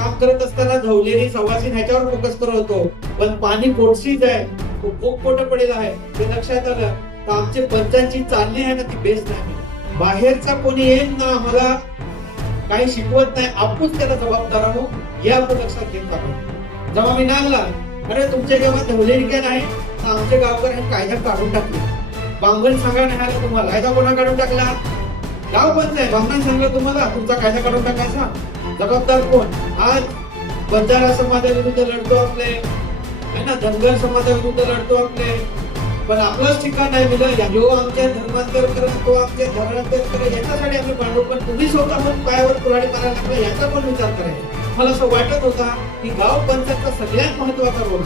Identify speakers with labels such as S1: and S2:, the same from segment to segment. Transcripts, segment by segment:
S1: काम करत असताना धवलेली सवासीन ह्याच्यावर फोकस करत होतो. पण पाणी पोटशीच आहे. तो खूप पडेल आहे. ते लक्षात आलं तर आमचे पंचांची चालणी आहे ना ती बेस्ट नाही बाहेरचा कोणी येईल ना आम्हाला काही शिकवत नाही. आपण त्याला जबाबदार आहोत. हे आपण लक्षात घेत आहोत जेव्हा मी नांगला अरे तुमच्या गावात धवलेली काय नाही तर आमचे गावकर हे कायदा काढून टाकले. बांगण सांगा नाही आलं तुम्हाला. कायदा कोणा काढून टाकला? गाव बंद नाही बांगण सांगलं तुम्हाला. तुमचा कायदा काढून टाकायचा. जबाबदार कोण? आज बंजारा समाजाविरुद्ध लढतो आपले. है ना? धनगर समाजाविरुद्ध लढतो आपले. पण आपलंच ठिकाण नाही मिळलं जो आमच्या धर्मांतर करत तो आमच्या धर्मांतर करत याच्यासाठी आम्ही भांडू पण तुम्ही स्वतः पण पायावर कुऱ्हाडी करायला लागला याचा पण विचार करायचा मला असं वाटत होता की गाव पंचायतचा सगळ्यात महत्त्वाचा रोल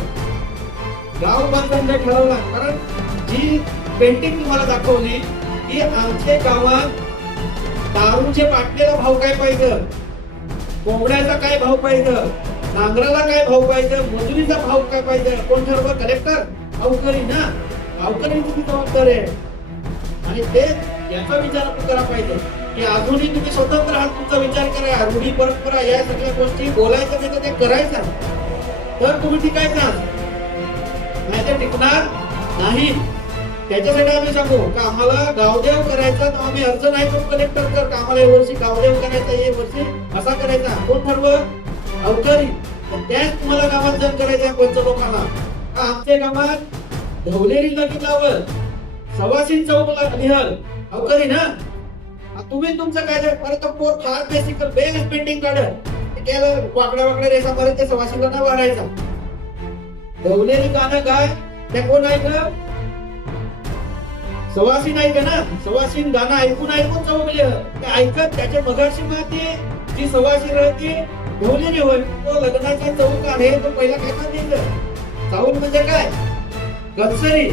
S1: गाव पंचायत ठरवला. कारण जी पेंटिंग तुम्हाला दाखवली की आमच्या गावात दारूचे बाटलेला भाव काय पाहिजे? कोंबड्याचा काय भाव पाहिजे? नांगराला काय भाव पाहिजे? मजुरीचा भाव काय पाहिजे? कोण ठरव कलेक्टर गावकरी ना? गावकरी तुम्ही जबाबदार आहे. आणि ते याचा विचार आपण करा पाहिजे. की अजूनही तुम्ही स्वतंत्र आहात तुमचा विचार करा. रूढी परंपरा या सगळ्या गोष्टी बोलायचं नाही तर ते करायचं तर तुम्ही टिकायचा नाही. ते टिकणार नाही. त्याच्यासाठी आम्ही सांगू का आम्हाला गावदेव करायचा तर आम्ही अर्ज नाही करू कलेक्टर कर का आम्हाला यावर्षी गावदेव करायचा हे वर्षी असा करायचा. कोण ठरव? अवतरी. त्याच तुम्हाला गावात जण करायचं आहे पंच लोकांना. का आमच्या गावात ढवलेरी लावल सवासीन चौकला लिहल अवकरी ना? तुम्ही तुमचं काय परत तो पोर फार बेसिक बेस पेंटिंग काढत त्याला वाकड्या वाकड्या रेसा परत त्या सवासीला ना वाढायचा. ढवलेली गाणं काय त्या कोण ऐकलं? सवासीन ऐक ना? सवासीन गाणं ऐकून ऐकून चौकले ते ऐकत त्याच्या मगाशी माहिती जी सवासी राहते ढवलेली होय तो लग्नाचा चौक आहे तो पहिला काय द्यायचं चाऊल म्हणजे काय? कन्सरी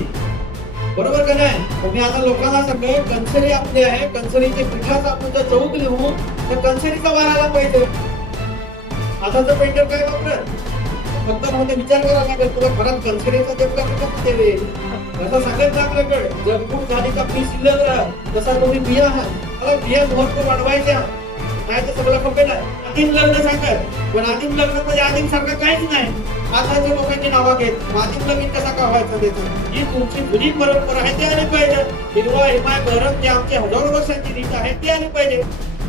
S1: बरोबर का नाही? मी आता लोकांना सांगतोय कन्सरी आपली आहे कन्सरीचे पिठाचा आपण जर चौक लिहू तर कन्सरीचा वार आला पाहिजे. आताचं पेंटर काय वापरत? फक्त म्हणजे विचार करा लागेल तुला घरात कन्सरीचा देवका कसं देवे असं सांगत ना आपल्याकडे. जगपूर झाली का पी शिल्लक राहा जसा तुम्ही बिया आहात मला बिया महत्त्व वाढवायच्या. नाही तर सगळं खपेल आदिम लग्न सांगत पण आदिम लग्न म्हणजे आदिम सारखं काहीच नाही. आताच्या लोकांची नावं घेत. आदिम लगीन कसा का व्हायचं त्याचं? ही तुमची जुनी परंपरा आहे ती आली पाहिजे. हिरवा हिमाय गरम जे आमची हजारो वर्षांची रीत आहे ती आली पाहिजे.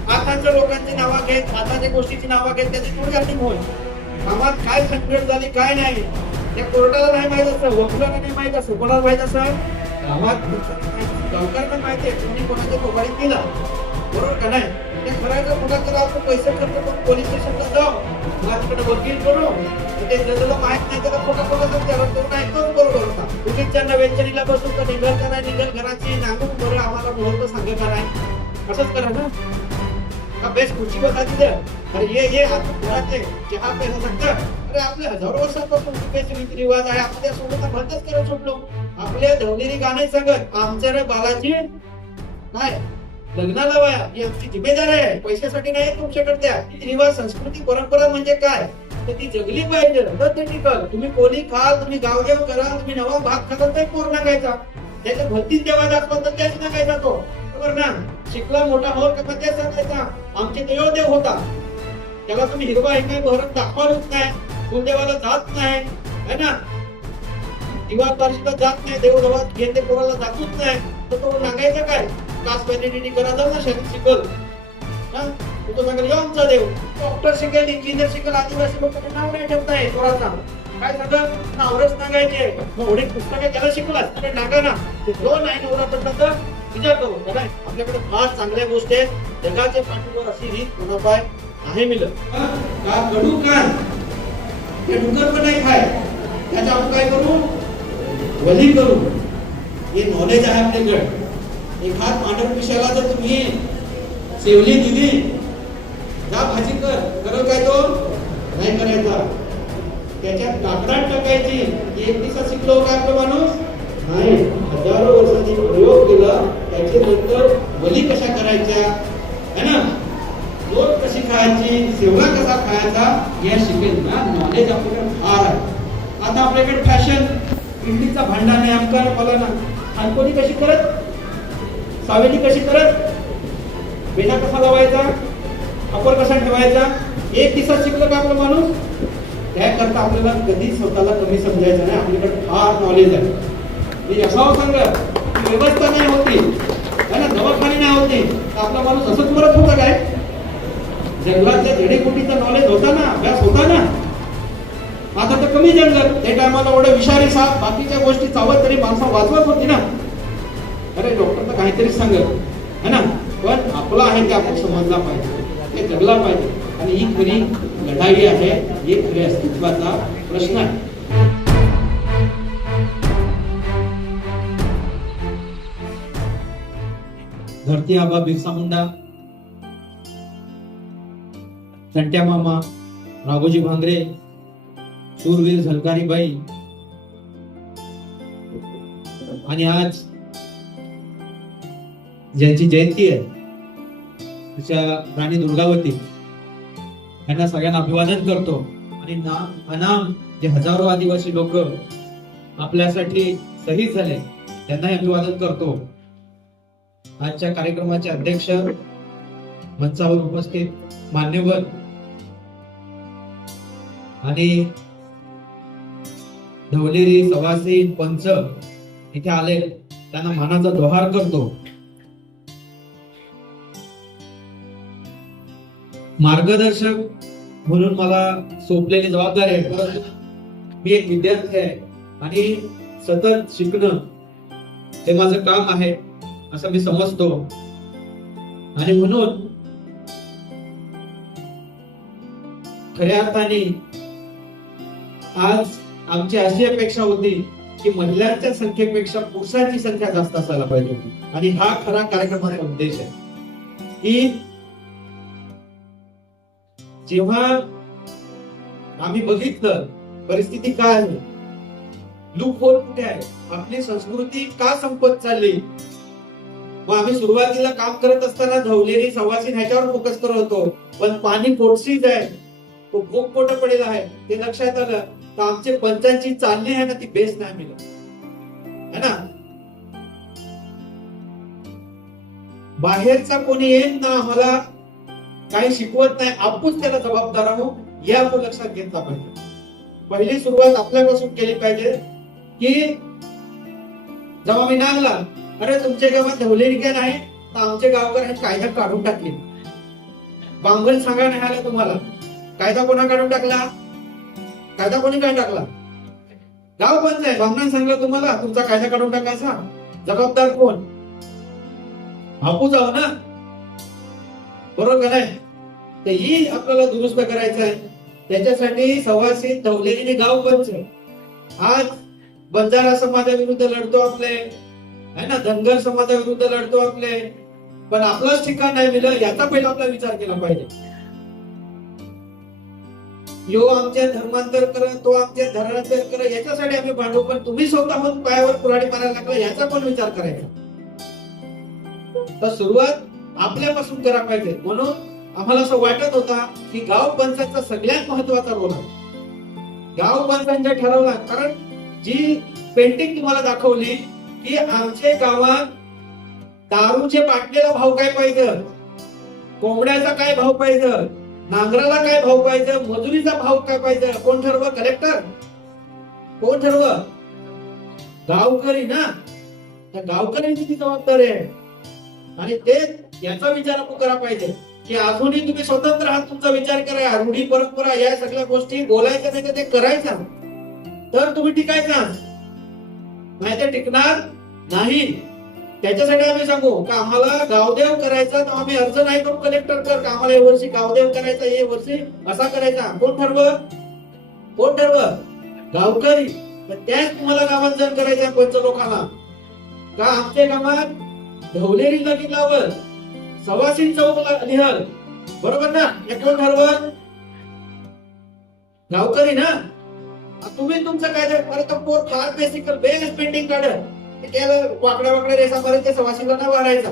S1: आताच्या लोकांची नावं घेत आताच्या गोष्टीची नावं घेत त्याची थोडी आदिम होईल कामात काय संकट झाली काय नाही. त्या कोर्टाला नाही माहीत असं वकिलाला नाही माहीत असं कोणाला माहीत असं? गावात गावकऱ्यांना माहिती आहे कोणी कोणाच्या मोबाईल केला. बरोबर का नाही? ते करायचं कुठं तर आपण पैसे खर्च करून पोलीस स्टेशनला जाऊ माझ्याकडे वकील करू? ते जजला माहीत नाही तर खोटा खोटा त्याला तो नाही तोच बरोबर होता उगीच्या वेचणीला बसून तर निघल करा निघल घराची नांगून बरं आम्हाला मुहूर्त सांगा का नाही? असंच करा ना. अब बेस खुर्ची बसा तिथं अरे ये ये आता घरात ये. चहा प्यायला सांगतात अरे आपले हजारो वर्षापासून बेस रीती रिवाज आहे. आपण त्या सोबत बंदच करत सुटलो आपले धवलेली गाणे सांगत आमच्या रे बालाजी काय लग्नाला वाया. ही आमची जिम्मेदारी आहे. पैशासाठी नाही तुमच्याकडे द्या. रिवाज संस्कृती परंपरा म्हणजे काय? तर ती जगली पाहिजे. तर ते टिकल तुम्ही कोणी खाल तुम्ही गावजेव कराल तुम्ही नवा भाग खाल तर पूर्ण नागायचा त्याच्या भरतीच देवा दाखवा तर त्याच नागायचा तो. बरोबर ना शिकला मोठा होर का तेच सांगायचा आमचे देवदेव होता. त्याला तुम्ही हिरवा हिरवा भरत दाखवालच नाही. कुलदेवाला जात नाही. है ना? दिवा पारशीला जात नाही. देवदेवात घेते कोणाला जातच नाही. तर तो नागायचा काय? कास्ट व्हॅलिडिटी करा जाऊ ना शरीर शिकल. हा? तो सांगेल "यो आमचा देव. डॉक्टर शिकेल इंजिनियर शिकेल आदिवासी लोकांचे नाव नाही ठेवता येत कोणाचा काय सगळं नावरच नागायचे मग पुस्तके त्याला शिकलास नागा ना ते जो नाही नवरा पडला तर विचार करू का आपल्याकडे फार चांगल्या गोष्टी आहेत जगाच्या पाठीवर अशी ही कोणापाय नाही मिळत. का कडू काय ते डुकर पण नाही खाय. त्याच्या आपण काय करू? वली करू. हे नॉलेज आहे आपल्याकडे. एखाद मांडव पिशाला जर तुम्ही सेवली दिली जा भाजी कर. करल काय तो? नाही करायचा. त्याच्यात काकडाट टाकायची. एक दिवसात शिकलो काय आपला माणूस? नाही. हजारो वर्षांनी प्रयोग केला. त्याचे नंतर बली कशा करायच्या? है ना? रोज कशी खायची? सेवा कसा खायचा? या शिकेल ना? नॉलेज आपल्याकडे फार आहे. आता आपल्याकडे फॅशन इडलीचा भांडा नाही आमका मला ना. खानकोणी कशी करत? सावेली कशी करत? बेटा कसा लावायचा? अपर कसा ठेवायचा? एक दिवसात शिकलं का आपलं माणूस? त्याकरता आपल्याला कधी स्वतःला कमी समजायचं नाही. आपल्याकडे फार नॉलेज आहे. मी असावं सांगलं. व्यवस्था नाही होती. है ना दवाखाने नाही होते. तर आपला माणूस असंच मरत होता काय? जंगलातल्या जडेकोटीचा नॉलेज होता ना अभ्यास होता ना? आता तर कमी जंगल. त्या टायमाला एवढं विषारी साप बाकीच्या गोष्टी चावत तरी माणसं वाचवत होती ना. अरे डॉक्टर तर काहीतरी सांगत है ना? पण आपला आहे ते आपण समजला पाहिजे. ते जगला पाहिजे. आणि ही खरी लढाई आहे. ही खरी अस्तित्वाचा प्रश्न आहे. धरती आबा बिरसा मुंडा संट्या मामा राघोजी भांगरे शूरवीर झलकारी बाई. आणि आज ज्यांची जयंती आहे तिच्या राणी दुर्गावती यांना सगळ्यांना अभिवादन करतो. आणि ना अनाम जे हजारो आदिवासी लोक आपल्यासाठी सही झाले त्यांनाही अभिवादन करतो. आजच्या कार्यक्रमाचे अध्यक्ष मंचावर उपस्थित मान्यवर आणि ढवलेरी सवासी पंच इथे आले त्यांना मानाचा दोहार करतो. मार्गदर्शक म्हणून मला सोपलेली जबाबदारी आहे. परंतु मी एक विद्यार्थी आहे आणि सतत शिकणं हे माझं काम आहे. असं मी समजतो. आणि म्हणून खऱ्या अर्थाने आज आमची अशी अपेक्षा होती की महिलांच्या संख्येपेक्षा पुरुषांची संख्या जास्त असायला पाहिजे होती. आणि हा खरा कार्यक्रमाचा उद्देश आहे. की जेव्हा आम्ही बघितलं परिस्थिती काय आहे? लूप होल कुठे आहे? आपली संस्कृती का संपत चालली? मग आम्ही सुरुवातीला काम करत असताना धवलेली सवासीन ह्याच्यावर फोकस करत होतो. पण पाणी पोटशीच आहे. तो भोग पोट पडेल आहे. ते लक्षात आलं तर आमचे पंचांची चालणी आहे ना ती बेस नाही मिळत. है ना? बाहेरचा कोणी येत ना आम्हाला काही शिकवत नाही आपूच त्याला जबाबदार आहोत हे आपण लक्षात घेतला पाहिजे. पहिली सुरुवात आपल्यापासून केली पाहिजे की जेव्हा मी नांगला अरे तुमच्या गावात धवलेली काय नाही तर आमचे गावकऱ्यांनी कायदा काढून टाकले. बांगल सांगा नाही आलं तुम्हाला. कायदा कोणा काढून टाकला? कायदा कोणी काय टाकला? गाव बंद आहे? बामणान सांगलं तुम्हाला? तुमचा कायदा काढून टाकायचा. जबाबदार कोण? हापूस आहो ना. बरोबर नाही? तर ही आपल्याला दुरुस्त करायचं आहे. त्याच्यासाठी सव्वाशे धवलेली गाव बंद आज बंजारा समाजाविरुद्ध लढतो आपले. है ना? धनगर समाजाविरुद्ध लढतो आपले. पण आपलंच ठिकाण नाही मिळलं याचा पहिला आपला विचार केला पाहिजे. यो आमच्या धर्मांतर कर तो आमच्या धर्मांतर कर याच्यासाठी आम्ही भांडू पण तुम्ही स्वतःहून पायावर कुऱ्हाडी मारायला लागला याचा पण विचार करायचा? तर सुरुवात आपल्यापासून करा पाहिजे. म्हणून आम्हाला असं वाटत होता की गाव पंचायतचा सगळ्यात महत्त्वाचा रोल आहे. गाव पंचायत ठरवला कारण जी पेंटिंग तुम्हाला दाखवली की आमच्या गावात दारूचे बाटलेला भाव काय पाहिजे? कोंबड्याचा काय भाव पाहिजे? नांगराला काय भाव पाहिजे? मजुरीचा भाव काय पाहिजे? कोण ठरव? कलेक्टर? कोण ठरव? गावकरी ना? त्या गावकऱ्यांची ती जबाबदारी आहे. आणि ते याचा विचार आपण करा पाहिजे. की अजूनही तुम्ही स्वतंत्र आहात तुमचा विचार करा. रूढी परंपरा या सगळ्या गोष्टी बोलायच्या नाही तर ते करायचा. तर तुम्ही टिकायचा. नाही ते टिकणार नाही. त्याच्यासाठी आम्ही सांगू का आम्हाला गावदेव करायचा तर आम्ही अर्ज नाही करू कलेक्टर कर का आम्हाला या वर्षी गावदेव करायचा हे वर्षी असा करायचा. कोण ठरव? कोण ठरव? गावकरी. त्याच तुम्हाला गावात जर करायचं पंच लोकांना. का आमच्या गावात ढवलेरी लगी लावल सवासी चौक लिहल बरोबर ना? हे कोण ठरवल गावकरी ना? तुम्ही तुमचं काय ते- तर पोर फार बेसिकल बेस पेंटिंग काढ त्याला वाकड्या वाकड्या रेसापर्यंत सवाशीला सवासीला नाही वाढायचा.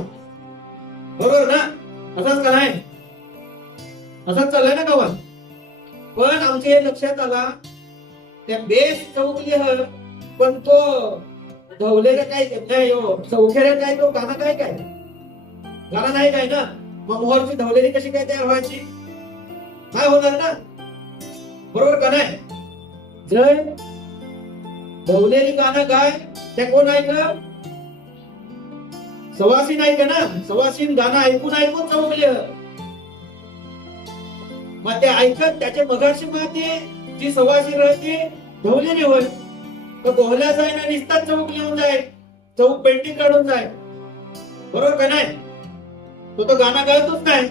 S1: बरोबर ना? असंच का नाही? असंच चाललंय ना गावात? पण आमच्या हे लक्षात आला त्या बेस चौक लिहल पण तो ढवलेलं काय नाही हो चौखेऱ्या काय तो गाणं काय काय? गाणं नाही काय ना? मग मोहरची धवलेली कशी काय तयार व्हायची? काय होणार ना? बरोबर का नाही? जर धवलेली कानं गाय. त्या कोण ऐकलं सवासीन ऐक ना? सवासीन गाणं ऐकून ऐकून चौकले मग ते ऐकत त्याचे मगाशी माते जी सवासी राहते धवलेली होय तर गोहल्या जाय ना निसतात चौक लिहून जाय चौक पेंटिंग काढून जाय बरोबर का नाही? तो तो गाणं गायतोच नाही.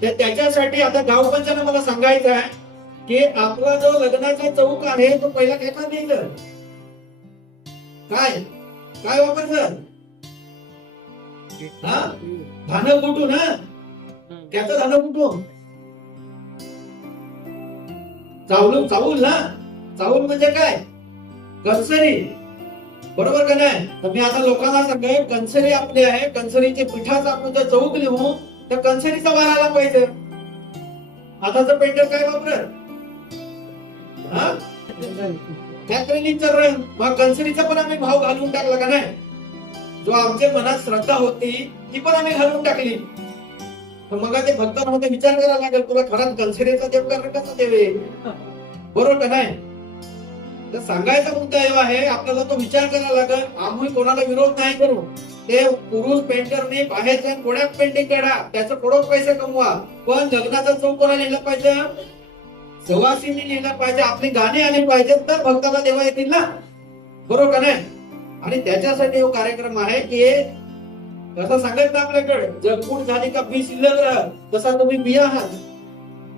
S1: त्या- त्याच्यासाठी आता गावपंचानं मला सांगायचं आहे. की आपला जो लग्नाचा चौक आहे तो पहिला काय का द्यायचं काय? काय सर हा? धान कुठून हा? त्याचं धान कुठून? चावलू चावूल ना? चावूल म्हणजे काय? कंसरी बरोबर का नाही? तर मी आता लोकांना सांगेन कंसरी आपली आहे. कंसरीचे पिठाचा आपण जर चौक लिहू तर कंसरीचा वार आला पाहिजे. आताच पेंटर काय वापरत हा तर मग कंसरीचा पण आम्ही भाव घालून टाकला का नाही? जो आमच्या मनात श्रद्धा होती ती पण आम्ही घालून टाकली. तर मग ते भक्तांमध्ये विचार करायला लागेल तुला खरंच कंसरीचा देव कारण कसा देवे बरोबर का नाही? तर सांगायचा मुद्दा एवढा आहे आपल्याला तो विचार करायला लागेल आम्ही कोणाला विरोध नाही करू. ते पुरुष पेंटरने बाहेर जाऊन कोण्यात पेंटिंग काढा त्याचं थोडं पैसे कमवा. पण लग्नाचा चौक लिहिला पाहिजे. सवासीने लिहिला पाहिजे आपली गाणे आले पाहिजे तर भक्ताला देवा येतील ना? बरोबर का नाही? आणि त्याच्यासाठी हा कार्यक्रम आहे की कसं सांगायचं आपल्याकडे? जगपूर झाली का बी शिल्लक तसा तुम्ही बिया आहात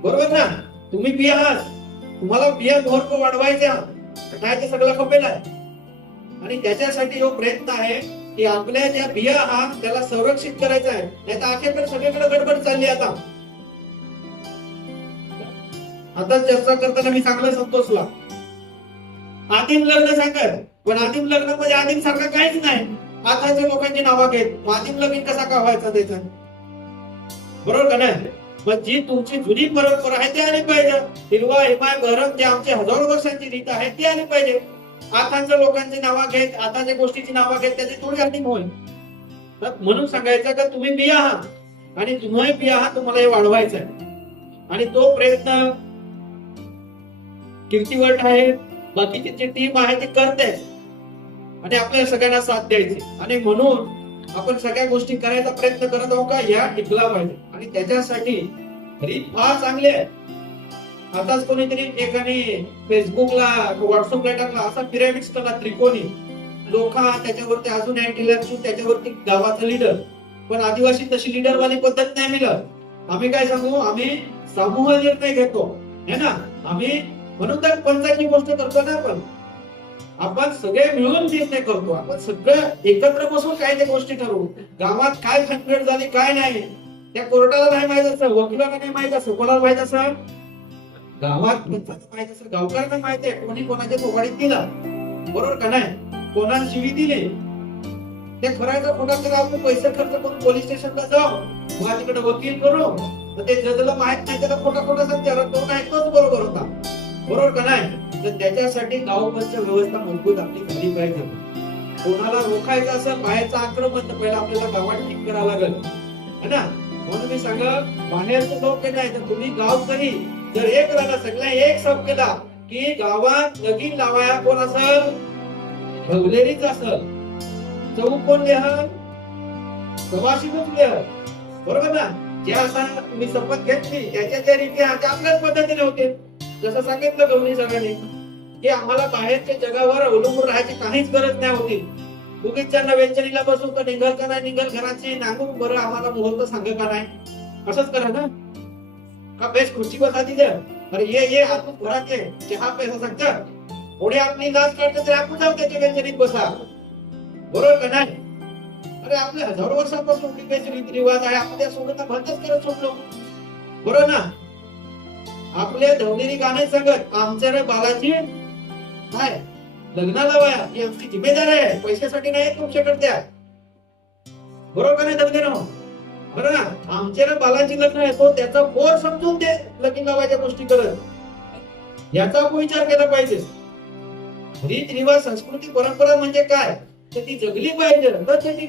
S1: बरोबर ना? तुम्ही बिया आहात तुम्हाला बिया मोहर वाढवायच्या. नाही ते सगळं खपेल आहे. आणि त्याच्यासाठी जो प्रयत्न आहे की आपल्या ज्या बिया आहात त्याला संरक्षित करायचं आहे. नाही तर अखेरकडे सगळीकडे गडबड चालली आता. आता चर्चा करताना मी चांगलं संतोषला आदिम लग्न सांगत पण आदिम लग्न म्हणजे आदिम सारखं काहीच नाही. आताच्या लोकांची नावं घेत आदिम लग्न कसा का व्हायचा त्याचा? बरोबर का नाही? पण जी तुमची जुनी परंपरा आहे ती आली पाहिजे. हिरवा हिमाय गरम जे आमचे हजारो वर्षांची रीत आहे ती आली पाहिजे. आताच्या लोकांची नावं घेत आताच्या गोष्टीची नावं घेत त्याची थोडी आदिम होईल तर म्हणून सांगायचं का तुम्ही बिया आहात. आणि तुम्ही बिया आहात तुम्हाला हे वाढवायचं आहे आणि तो प्रयत्न कीर्तिवट आहे बाकीची जी टीम आहे ती करते. आणि आपल्या सगळ्यांना साथ द्यायची. आणि म्हणून आपण सगळ्या गोष्टी करायचा प्रयत्न करत आहोत का? या टिकला पाहिजे. आणि त्याच्यासाठी रीत फार चांगली आहे आताच कोणीतरी एकाने फेसबुकला व्हॉट्सअपला टाकला. असा पिरामिड करा त्रिकोणी. लोका त्याच्यावरती अजून अँटी त्याच्यावरती गावाचा लीडर पण आदिवासी तशी लीडर वाली पद्धत नाही मिळत. आम्ही काय सांगू? आम्ही समूह निर्णय घेतो. है ना? आम्ही म्हणून तर पंचायतची गोष्ट करतो ना आपण. आपण सगळे मिळून निर्णय करतो. आपण सगळं एकत्र बसून काय त्या गोष्टी ठरवू? गावात काय भानगड झाली काय नाही? त्या कोर्टाला नाही माहीत असं वकिलाला नाही माहीत असं कोणाला माहीत असं? गावात पंचायत माहीत असं? गावकऱ्यांना माहीत आहे कोणी कोणाच्या कोवाडीत दिला? बरोबर का नाही? कोणाला जीवी दिली? ते करायचं कोणाकडे आपण पैसे खर्च करून पोलीस स्टेशनला जाऊ. किंवा तिकडे वकील करू. तर ते जजला माहीत नाही त्याला खोटा खोटा सांगते तो नाही तोच बरोबर होता. बरोबर का नाही? तर त्याच्यासाठी गावपंच व्यवस्था मजबूत आपली झाली पाहिजे. कोणाला रोखायचं असेल बाहेरचं आक्रमण तर पहिला आपल्याला गावात ठीक करावं लागेल. है ना? म्हणून मी सांगा बाहेरचं लोक नाही तर तुम्ही गावकरी जर एक राहिला सगळ्या एक सब केला की गावात लगीन लावाया कोण असल? भगलेरीच असल. चौक कोण लिहल? सभाशीच लिहल? बरोबर ना? जे आता तुम्ही शपथ घेतली त्याच्या त्या रीती आता आपल्याच पद्धतीने होते जसं सांगितलं गौरी सगळ्यांनी की आम्हाला बाहेरच्या जगावर अवलंबून राहायची काहीच गरज नाही होती. उगीच्या वेंचणीला बसून तर निघल का नाही निघल घराची नांगून बरं आम्हाला मुहूर्त सांग का नाही? असंच करा ना. का बेस खुर्ची बसा तिथे? अरे ये ये आपण घरात ये. चहा पैसा सांगता पुढे आपली नाच काढते तरी आपण जाऊ त्याच्या वेंचणीत बसा. बरोबर का नाही? अरे आपले हजारो वर्षापासून टिकायचे रीतिरिवाज आहे. आपण त्या सोडून बंदच करत सोडलो. बरोबर ना? आपले धवलेरी गाणे सांगत आमच्या रे बालाजी. काय लग्नाला वया ही आमची जिम्मेदार आहे. पैशासाठी नाही तुमच्याकडे त्या बरोबर नाही धवले ना बरं ना आमच्या रे बालाजी लग्न आहे तो त्याचा बोर समजून ते लगीन लावायच्या गोष्टी करत याचा आपण विचार केला पाहिजे. रीत रिवाज संस्कृती परंपरा म्हणजे काय? तर ती जगली पाहिजे तर ते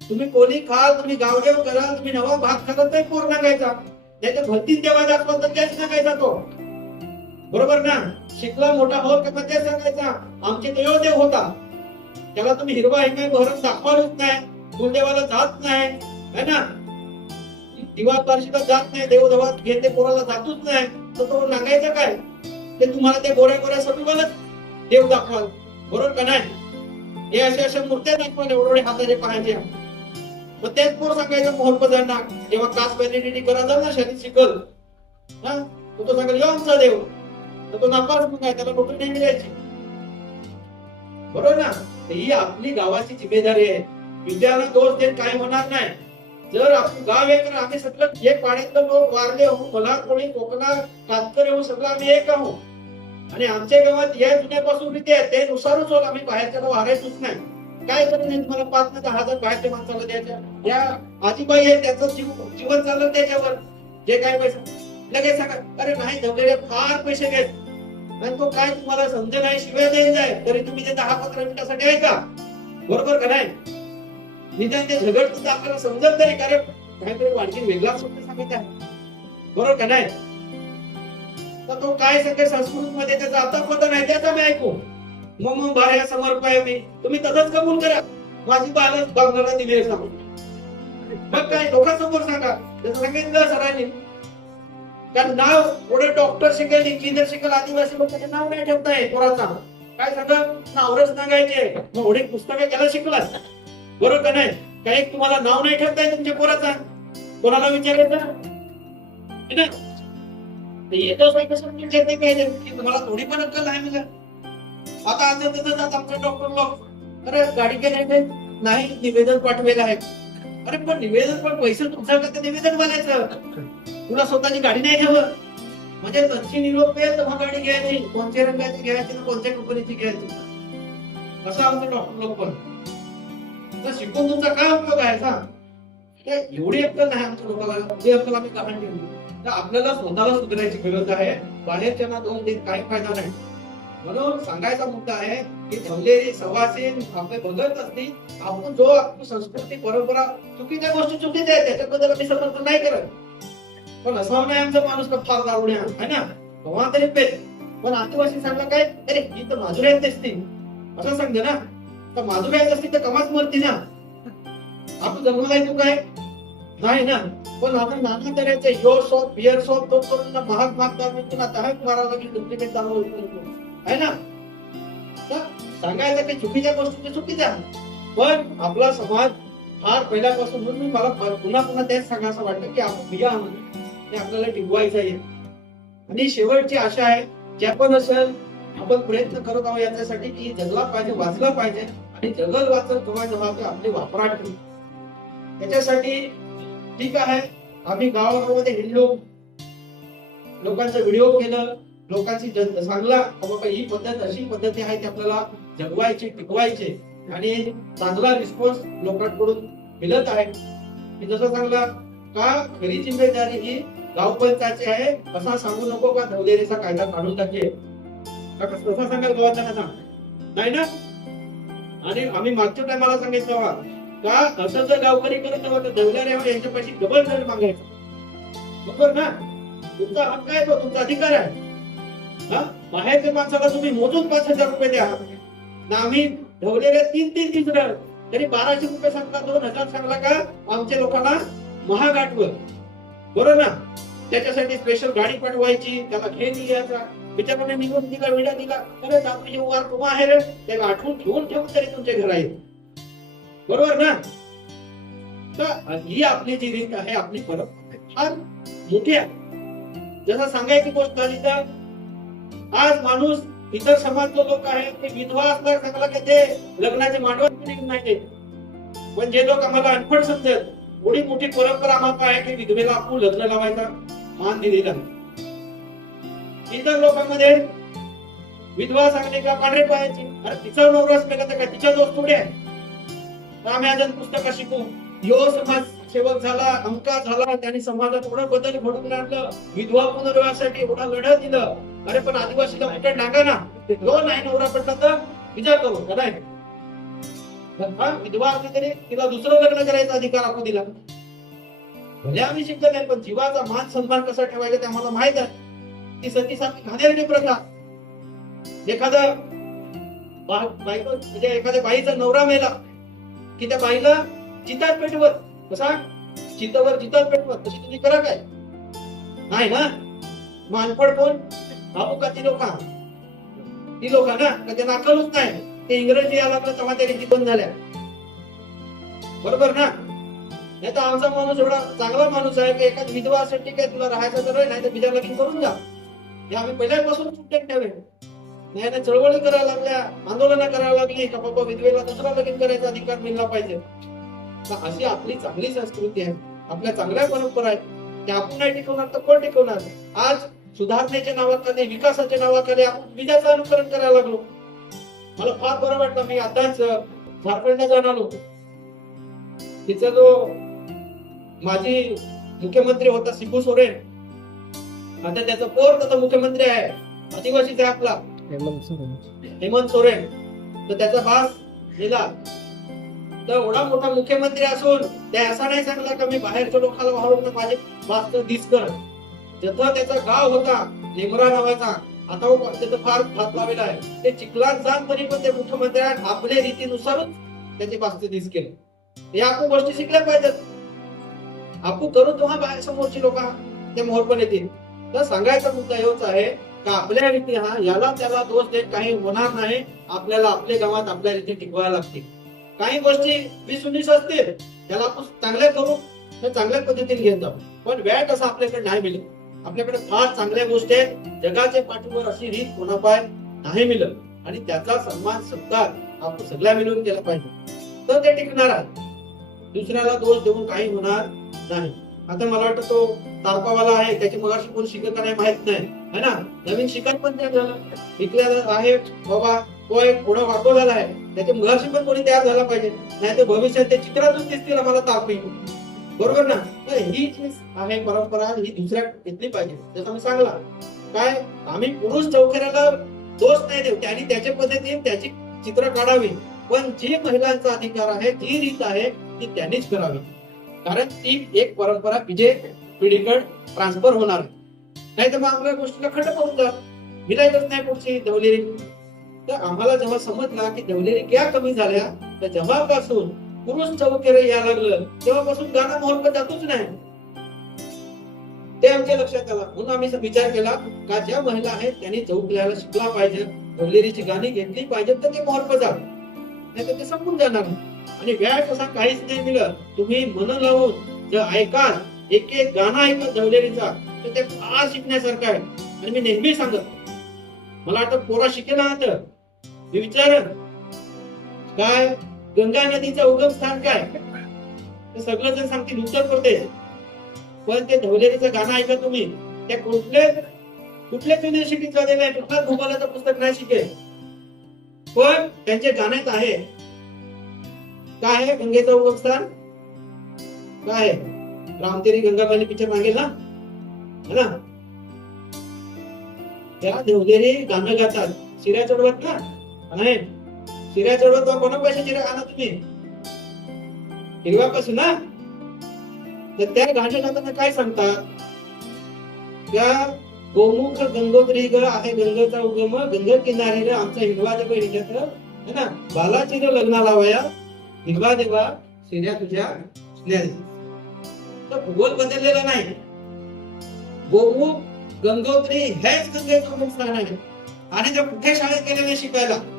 S1: तुम्ही कोणी खाल तुम्ही गावदेव करा तुम्ही नवा भात खाला तर पोर नागायचा. ज्याच्या भक्तीत देवा दाखवा त्याच सांगायचा तो बरोबर ना? शिकला मोठा भाऊ का तेच सांगायचा आमचे देव देव होता. त्याला तुम्ही हिरवा हिरवा भरून दाखवालच नाही. कुलदेवाला जात नाही. है ना? दिवा पारशीला जात नाही देव देवात घेते पोराला जातच नाही. तर तो नागायचा काय? ते तुम्हाला ते गोऱ्या गोऱ्या सगळं देव दाखवाल. बरोबर का नाही? हे अशा अशा मूर्त्या दाखवाल एवढे हाताचे पाहायचे. मग तेच पोर सांगायचं मोहन जेव्हा कास व्हॅलिडिटी करायला ना शनी शिकल हा? तो तो सांगेल यो आमचा देव. तर तो नापास मग काय त्याला नोकरी नाही मिळायची. बरोबर ना? ही आपली गावाची जिम्मेदारी आहे. विद्याला दोष देत काय होणार नाही. जर आपण गाव आहे तर आम्ही सगळं हे पाण्यातलं लोक वारले हो मला कोणी कोकणा कातकरी हो सगळं आम्ही एक आहो आणि आमच्या गावात या जुन्यापासून रीती आहे ते नुसारच होत आम्ही बाहेरच्या गाव हारायचोच नाही. काय करत नाही? तुम्हाला पाच ते दहा हजार बाहेरच्या माणसाला द्यायच्या या आजीबाई आहे त्याचं जीव जीवन चाललं त्याच्यावर. जे काय पैसा लगेच सांगा अरे नाही जमलेले फार पैसे घेत आणि तो काय तुम्हाला समजे नाही शिवाय देत जाय तरी तुम्ही ते दहा पंधरा मिनिटासाठी ऐका. बरोबर का नाही? निदान ते झगड सुद्धा आपल्याला समजत तरी कारण काहीतरी आणखी वेगळा शब्द सांगत आहे. बरोबर का नाही? तर तो काय सगळे संस्कृत मध्ये त्याचा आता पद नाही त्याचा मी ऐकू. मग मग बाहेर समर्प आहे मी. तुम्ही तसंच कबूल करा. माझी बालच बांगला दिली सांगून. मग काय लोकांसमोर सांगा. जसं सांगितलं सरांनी? कारण नाव पुढे डॉक्टर शिकेल इंजिनियर शिकेल आदिवासी लोकांचे नाव नाही ठेवता येत पोराचा काय सांगा? नावरच सांगायचे मग एवढे पुस्तकं केला शिकला बरोबर का नाही? काही तुम्हाला नाव नाही ठेवता येत तुमच्या पोराचा. कोणाला विचारायचं? येतो ना? येतच कसं विचारते काय तुम्हाला थोडी पण अक्कल आहे मला. आता असं तिथं जात आमचे डॉक्टर लोक. अरे गाडी केले नाही निवेदन पाठवेल आहे अरे पण निवेदन पण पैसे तुमच्याकडे निवेदन बनायचं. तुला स्वतःची गाडी नाही घ्यावं म्हणजे तशी निरोप आहे तेव्हा गाडी घ्यायची. कोणत्या रंगाची घ्यायची तर कोणत्या कंपनीची घ्यायची? असं आमचे डॉक्टर लोक पण. तर शिकून तुमचा काय उपयोग आहे सांग? ते एवढी अक्कल नाही आमच्या लोकांना एवढी अक्कल आम्ही कारण ठेवली. तर आपल्याला स्वतःला सुधारायची गरज आहे. बाहेरच्यांना दोन दिन काही फायदा नाही. म्हणून सांगायचा मुद्दा आहे की ठेवलेली सवासीन आपले बघत असतील आपण जो आपली संस्कृती परंपरा चुकीच्या गोष्टी चुकीच्या आहेत त्याच्याबद्दल आम्ही समर्थन नाही करत. पण असं नाही आमचा माणूस फार दारुण्या आहे ना? भगवान तरी पेल. पण आदिवासी सांगला काय अरे ही तर माधुऱ्यात असते असं सांगते ना? तर माधुऱ्यात असतील तर कमाच मरती ना? आपण जन्माला येतो काय? नाही ना? पण आपण नाना तऱ्हेचे यो सॉप बिअर सॉप तो करून महाग महाग दारू विकून आता आहे की डुप्लिकेट चालू आहे ना? तर सांगायचं चुकीच्या गोष्टी ते चुकीच्या पण आपला समाज फार पहिल्यापासून म्हणून मी मला पुन्हा पुन्हा तेच सांगायचं वाटतं की आपण म्हणजे ते आपल्याला टिकवायचं आहे. आणि शेवटची आशा आहे ज्या पण असेल आपण प्रयत्न करत आहोत याच्यासाठी की जगला पाहिजे वाचलं पाहिजे. आणि जगल वाचल कमायचं जमा आपली वापरात त्याच्यासाठी ठीक आहे आम्ही गावागावामध्ये हिंडलो. लोकांचा व्हिडिओ केलं. लोकांची जन- सांगला बाबा ही पद्धत अशी पद्धती आहे ती आपल्याला जगवायची टिकवायची. आणि चांगला रिस्पॉन्स लोकांकडून मिळत आहे. की जसं सांगला का खरी जिम्मेदारी ही गावपंचायची आहे असा सांगू नको का धवलेरीचा कायदा काढून टाके कसा सांगाल गावात नाही ना? आणि आम्ही मागच्या टायमाला सांगितलं बा, का असं जर गावकरी करत तेव्हा तर धवलेरे यांच्यापाशी डबल दर मागायचं. बरोबर ना? तुमचा हक्क आहे तो तुमचा अधिकार आहे. बाहेरच्या माणसाला तुम्ही मोजून पाच हजार रुपये द्या? ना आम्ही ठेवलेले तीन तीन तिसरं. तरी बाराशे रुपये सांगता दोन हजार सांगला का? आमच्या लोकांना महाग आठवत बरोबर ना? त्याच्यासाठी स्पेशल गाडी पाठवायची त्याला घेऊन यायचा. बिचाराने निघून दिला विडा दिला अरे दादू येऊ वार तुम्हा आहे रे. त्याला आठवून ठेवून ठेवून तरी तुमच्या घर आहे बरोबर ना? तर ही आपली जी रीत आहे आपली परंपरा फार मोठी आहे. जसं सांगायची गोष्ट झाली तर आज माणूस इतर समाज जो लोक आहे ते विधवा असणार सांगला की ते लग्नाचे मांडव नाही पण जे लोक आम्हाला अनपड समजत एवढी मोठी परंपरा आम्हाला आहे की विधवेला आपण लग्न लावायचा मान दिलेला इतर लोकांमध्ये विधवा सांगली का पांढरे पाहायची अरे तिचा नवरास मेला तर काय तिच्या दोस्त थोडे आहे आम्ही अजून पुस्तक शिकू. यो समाज सेवक झाला अंका झाला त्यांनी समाजात एवढं बदल घडून आणलं विधवा पुनर्वासाठी एवढा लढा दिलं. अरे पण आदिवासीला कुठे टाका ना. दोन नाही नवरा पडला तर विचार करू का नाही? विधवा असली तरी तिला दुसरं लग्न करायचा अधिकार आपण दिला. भले आम्ही शिकलो नाही पण जीवाचा मान सन्मान कसा ठेवायचा ते आम्हाला माहीत आहे. ती सतीसारखी घाणेरडी प्रथा. एखादा बायको म्हणजे एखाद्या बाईचा नवरा मेला की त्या बाईला चितात पेटवत. कसा? चितावर चितात पेटवत. तशी तुम्ही करा काय? नाही ना? मानपड कोण? बाबू का ती लोक? ती लोक ना? का त्यांना अकलच नाही? ते इंग्रजी यायला लागलं तेव्हा त्या रीती झाल्या. बरोबर ना? नाही तर आमचा माणूस एवढा चांगला माणूस आहे की एका विधवा असेल ठीक आहे तुला राहायचं तर नाही तर बिजा लगीन करून जा. हे आम्ही पहिल्यापासून सुट्ट्यात ठेवे नाही ना चळवळी करायला लागल्या आंदोलन करायला लागली का बाबा विधवेला दुसरा लगीन करायचा अधिकार मिळला पाहिजे. तर अशी आपली चांगली संस्कृती आहे. आपल्या चांगल्या परंपरा आहेत. त्या आपण नाही टिकवणार तर कोण टिकवणार? आज सुधारणेच्या नावाखाली विकासाच्या नावाखाली आपण विजाचं अनुकरण करायला लागलो. मला फार बरं वाटलं मी आताच झारखंडला जाऊन आलो तिचा जो माजी मुख्यमंत्री होता शिबू सोरेन आता त्याचा पोर त्याचा मुख्यमंत्री आहे आदिवासीचा आहे आपला हेमंत सोरेन. तर त्याचा बास गेला. तर एवढा मोठा मुख्यमंत्री असून ते असा नाही सांगला का मी बाहेरच्या लोकांना वाहून माझे बास दिस कर ज्याचा त्याचा गाव होता लिमरा नावाचा. आता हो त्याचं फार हात लावलेला आहे. ते चिखलात जात तरी पण ते मुख्यमंत्र्याने आपल्या रीतीनुसारच त्याचे बास्ते दिस केले. या आपण गोष्टी शिकल्या पाहिजेत. आपण करू तेव्हा बाहेर समोरची लोक ते मोहरपण येतील. तर सांगायचा मुद्दा एवढाच आहे का आपल्या रीती हा याला त्याला दोष देत काही होणार नाही. आपल्याला आपल्या गावात आपल्या रीती टिकवायला लागतील. काही गोष्टी विसुनीस असतील त्याला आपण चांगल्या करू तर चांगल्या पद्धतीने घेत जाऊ. पण वेळ कसा आपल्याकडे नाही मिळत. आपल्याकडे फार चांगल्या गोष्टी आहेत. जगाच्या पाठीवर अशी रीत कोणापाय नाही मिळत. आणि त्याचा सन्मान सत्कार आपण सगळ्या मिळून केला पाहिजे. तर ते टिकणार आहे. दुसऱ्याला दोष देऊन काही होणार नाही. आता मला वाटतं तो तारपावाला आहे. त्याची मगाशी कोण शिकत नाही माहीत नाही. है ना? नवीन शिकत पण तयार झालं इथल्या आहे. बाबा तो एक पुढं वाकवलेला आहे. त्याच्या मगाशी पण कोणी तयार झाला पाहिजे. नाही तर भविष्यात त्या चित्रातून दिसतील आम्हाला ताप येईल बरोबर ना? तर ही आहे परंपरा ही दुसऱ्या घेतली पाहिजे. जसं मी सांगला काय आम्ही पुरुष चौकऱ्याला दोष नाही देऊ त्याने त्याच्या पद्धतीने त्याची चित्र काढावी. पण जी महिलांचा अधिकार आहे जी रीत आहे ती त्यांनीच करावी. कारण ती एक परंपरा विजय पिढीकड ट्रान्सफर होणार नाही तर मग आपल्या गोष्टीला खंड पडून जा विलायतच नाही पुढची देवलेरी. तर आम्हाला जेव्हा समजला की देवलेरी क्या कमी झाल्या तर जेव्हापासून पुरुष चौकेरे यायला लागलं तेव्हापासून गाणं मोहरकं जातोच नाही. ते आमच्या लक्षात आला. म्हणून आम्ही विचार केला का ज्या महिला आहेत त्यांनी चौक लिहायला शिकला पाहिजे धवलेरीची गाणी घेतली पाहिजे तर ते मोहरकं जा. नाही तर ते संपून जाणार. आणि व्याय कसा काहीच नाही मिळत तुम्ही मन लावून जर ऐकाल एक एक गाणं ऐकत धवलेरीचा तर ते फार शिकण्यासारखं आहे. आणि मी नेहमी सांगत मला आता पोरा शिकेल ना तर मी विचार काय गंगा नदीचं उगम स्थान काय? सगळं जण सांगतील उत्तर प्रदेश पण ते धवलेरीचं गाणं ऐका तुम्ही. ते कुठले कुठल्याच युनिव्हर्सिटीत झालेलं आहे? भूगोलाचं पुस्तक नाही शिकेल. पण त्यांच्या गाण्यात आहे. काय आहे गंगेचं उगम स्थान? काय आहे? रामतेरी गंगाबाई पिक्चर मागेल ना? है ना? त्या देवगेरी गाणं गातात. शिऱ्या चढवत ना. नाही चढवतो कोणापाशी कोणा पैसे तुम्ही? हिरवापासून ना तर त्या गाणं काय सांगतात? त्या गोमुख गंगोत्री ग आहे गंगेचा उगम गंग किनारी ग आमचा हिरवा देव हिच्यात है ना? बालाची लग्न लावाया हिरवा देवा शिर्या तुझ्या तर भूगोल बदललेला नाही. गोमुख गंगोत्री हेच गंगेचं उगम स्थान आहे. आणि त्या कुठे शाळेत गेलेले शिकायला?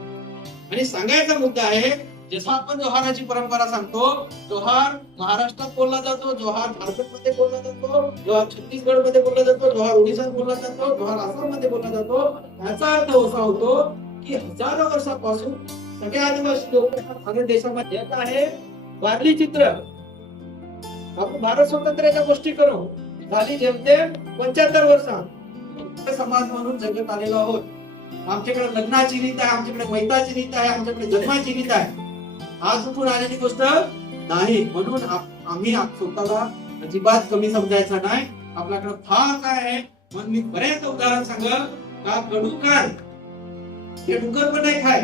S1: आणि सांगायचा मुद्दा आहे जसं आपण जोहाराची परंपरा सांगतो जोहार महाराष्ट्रात बोलला जातो जोहार झारखंडमध्ये बोलला जातो जोहार छत्तीसगडमध्ये बोलला जातो जोहार ओडिशात बोलला जातो जोहार आसाममध्ये बोलला जातो याचा अर्थ असा होतो की हजारो वर्षापासून सगळ्या आदिवासी लोक भारत देशामध्ये येत आहे. वारली चित्र. आपण भारत स्वातंत्र्याच्या गोष्टी करू. झाली जेमतेम पंच्याहत्तर वर्षात. समाज म्हणून जगत आलेलो आहोत. आमच्याकडे लग्नाची नीत आहे आमच्याकडे मैताची नीत आहे आमच्याकडे जन्माची नीत आहे. आज उठून आलेली गोष्ट नाही. म्हणून आम्ही स्वतःला अजिबात कमी समजायचा नाही. आपल्याकडे फार काय आहे? म्हणून मी बरेच उदाहरण सांग का कडू काय ते डुकर पण नाही खाय.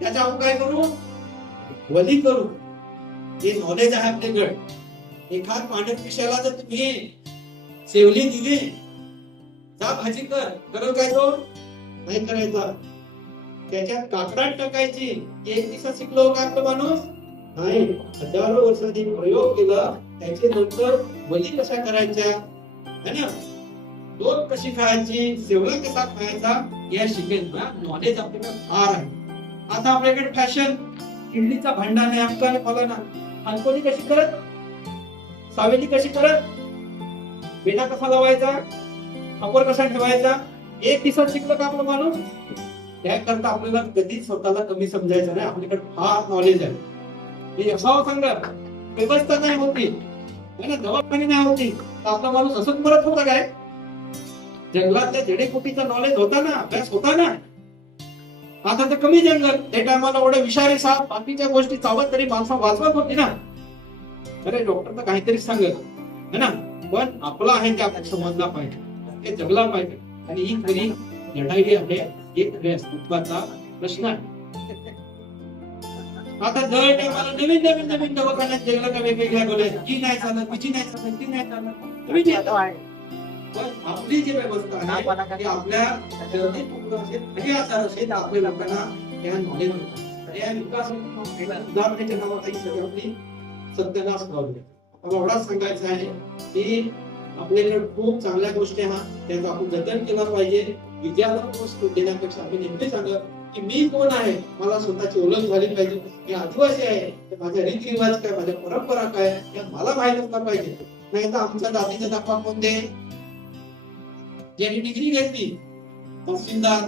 S1: त्याच्या आपण काय करू? वली करू. जे नॉलेज आहे आपल्याकडे. एखाद पांढर पिशाला जर तुम्ही सेवली दिली जा भाजी कर. करू काय तो? नाही करायचा त्याच्यात काकडात टाकायची. एक दिवसात शिकलो का आपला माणूस? नाही. हजारो वर्षांनी प्रयोग केला. त्याचे नंतर बली कशा करायच्या? है ना? दोन कशी खायची? सेवला कसा खायचा? या शिकेल ना? नॉलेज आपल्याकडे फार आहे. आता आपल्याकडे फॅशन इडलीचा भांडा नाही. आमचा आणि फला ना अनकोनी कशी करत? सावेली कशी करत? बेटा कसा लावायचा? अपर कसा ठेवायचा? एक दिवसात शिकलं का आपलं माणूस? त्याकरता आपल्याला कधीच स्वतःला कमी समजायचं नाही. आपल्याकडे फार नॉलेज आहे. हे असावं सांगा व्यवस्था नाही होती. है ना? नाही होती. तर आपला माणूस असंच मरत होता काय? जंगलातल्या जडेकुटीचा नॉलेज होता ना? अभ्यास होता ना? आता तर कमी जंगल. त्या टायमाला एवढे विषारी साप बाकीच्या गोष्टी चावत तरी माणसं वाचवत होती ना? अरे डॉक्टर तर काहीतरी सांगत. है ना? पण आपला आहे ते आपण समजला पाहिजे. ते जगला पाहिजे. आणि ही खरी लढाई आहे एक अस्तित्वाचा प्रश्न आहे. आता दर टायमाला नवीन नवीन नवीन दवाखान्यात जगला का वेगवेगळ्या गोळ्या? ही नाही चालत तिची नाही चालत ती नाही चालत. पण आपली जी व्यवस्था आहे ती आपल्या असेल, हे आजार असेल आपल्या लोकांना या नॉलेज या विकास सुधारण्याच्या नावात ही सगळी आपली सत्यानाश लावली मला एवढाच सांगायचं आहे की आपल्याकडे खूप चांगल्या गोष्टी हा त्याचं आपण जतन केलं पाहिजे. विद्यार्थ्यांना देण्यापेक्षा आपण नेहमी सांगत की मी कोण आहे? मला स्वतःची ओळख झाली पाहिजे. मी आदिवासी आहे. तर रीतिरिवाज काय? माझ्या परंपरा काय? या मला माहीत असला पाहिजे. नाही तर आमच्या दादीचा दाखवा कोण दे? ज्यांनी डिग्री घेतली तहसीलदार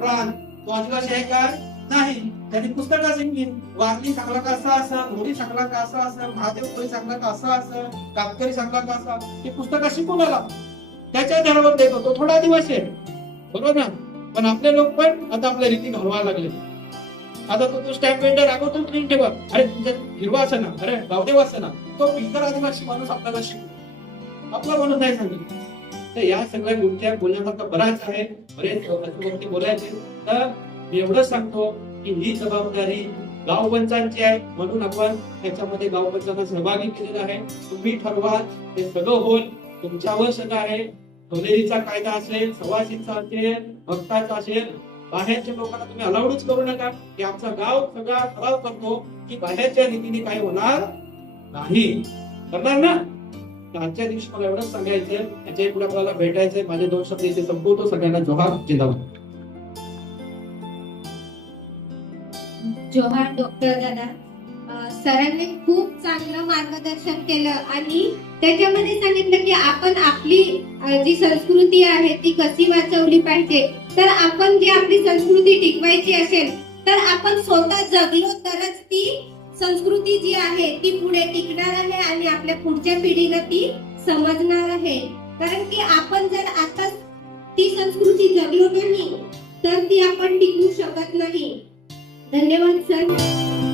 S1: प्राण तो आदिवासी आहे का? नाही. त्यांनी पुस्तका शिकली वारली सांगला का असं असं घोडी सांगला का असं असं महादेव कोळी सांगला का असं असं कातकरी सांगला का असं ते पुस्तका शिकून आला. त्याच्या धर्मात देतो तो थोडा दिवस आहे. बरोबर ना? पण आपले लोक पण आता आपल्या रीती घालवायला लागले. आता तो तो स्टॅम्प पेंटर अगोदर प्रिंट ठेवा. अरे तुमच्या हिरवा असं ना अरे गावदेव असं ना तो इतर आदिवासी माणूस आपल्याला शिकतो आपला म्हणून नाही सांगितलं. तर या सगळ्या गोष्टी बोलण्यासारखं बराच आहे. बरेच गोष्टी बोलायचे. तर मी एवढंच सांगतो की ही जबाबदारी गाव पंचायतची आहे. म्हणून आपण त्याच्यामध्ये गाव पंचायत सहभागी केलेला आहे. तुम्ही ठरवा ते सगळं होईल. तुमच्यावर सगळं आहे. सोनेरीचा कायदा असेल सवासीचा असेल भक्ताचा असेल बाहेरच्या लोकांना तुम्ही अलाउडच करू नका. की आमचा गाव सगळा ठराव करतो की बाहेरच्या रीतीने काही होणार नाही. करणार ना? आजच्या दिवशी मला एवढंच सांगायचं त्याच्या पुढे आपल्याला भेटायचंय. माझे दोन शब्द इथे संपवतो. सगळ्यांना जोहार. जिंदाबाद.
S2: जोहार डॉक्टर दादा सरांनी खूप चांगलं मार्गदर्शन केलं आणि त्याच्यामध्ये सांगितलं की आपण आपली जी संस्कृती आहे ती कशी वाचवली पाहिजे. तर आपण जी आपली संस्कृती टिकवायची असेल तर आपण स्वतः जगलो तरच ती संस्कृती जी आहे ती पुढे टिकणार आहे आणि आपल्या पुढच्या पिढीला ती समजणार आहे. कारण की आपण जर आता ती संस्कृती जगलो नाही तर ती आपण टिकवू शकत नाही. धन्यवाद सर.